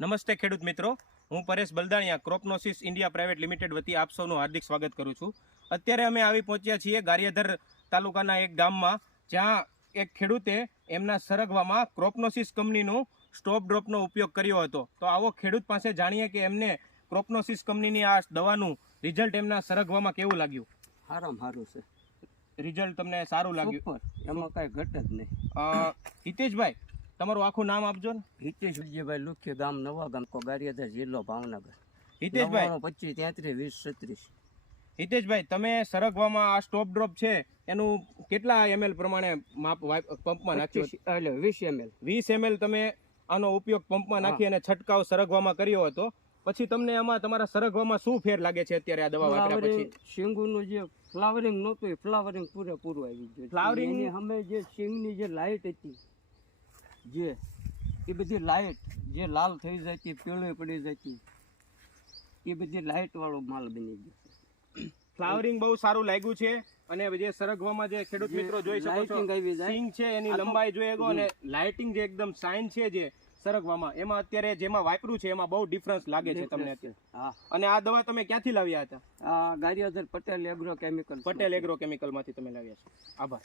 નમસ્તે ખેડૂત મિત્રો, હું Paresh Baldaniya Cropnosis India private limited વતી આપ સૌનું હાર્દિક સ્વાગત કરું છું. અત્યારે અમે આવી પહોંચ્યા છીએ ગારિયાધાર તાલુકાના એક ગામમાં, જ્યાં એક ખેડૂતે એમના સરગવામાં ક્રોપનોસિસ કંપનીનું સ્ટોપ ડ્રોપનો ઉપયોગ કર્યો હતો. તો આવો ખેડૂત પાસે જાણીએ કે એમને ક્રોપનોસિસ કંપનીની આ દવાનું રિઝલ્ટ એમના સરગવામાં કેવું લાગ્યું. સારું છે રિઝલ્ટ તમને સારું લાગ્યું? એમાં કાંઈ ઘટ જ નહીં. હિતેશભાઈ, તમારું આખું નામ આપજો ને. હિતેશ વિજયભાઈ લુખ્ય, ગામ નવા ગામ, ગારિયાધાર, જિલ્લો ભાવનગર. હિતેશભાઈ 25 33 20 36. હિતેશભાઈ, તમે સરગવામાં આ સ્ટોપ ડ્રોપ છે એનું કેટલા ml પ્રમાણે માપ પંપમાં નાખ્યો? 20 ml. 20 ml તમે આનો ઉપયોગ પંપમાં નાખી અને છંટકાવ સરગવામાં કર્યો હતો. પછી તમને આમાં તમારા સરગવામાં શું ફેર લાગે છે અત્યારે આ દવા વાપર્યા પછી? શીંગનું જે ફ્લાવરિંગ નહોતું એ ફ્લાવરિંગ પૂરેપૂરું આવી ગયું. ફ્લાવરિંગ અમે જે શીંગની જે લાઇટ હતી, જે એ બધી લાઇટ જે લાલ થઈ જતી, પીળી પડી જતી, એ બધી લાઇટ વાળો માલ બની ગયો. ફ્લાવરિંગ બહુ સારું લાગ્યું છે. અને જે સરગવામાં જે ખેડૂત મિત્રો જોઈ શકો છો, સિંગ છે એની લંબાઈ જોઈ શકો, અને લાઇટિંગ જે એકદમ શાઇન છે જે સરગવામાં, એમાં અત્યારે જેમાં વાપર્યું છે એમાં બહુ ડિફરન્સ લાગે છે તમને અત્યારે. અને આ દવા તમે ક્યાંથી લાવ્યા હતા? Gariadhar Patel agro chemical. Patel agro chemical માંથી તમે લાવ્યા છો. આભાર.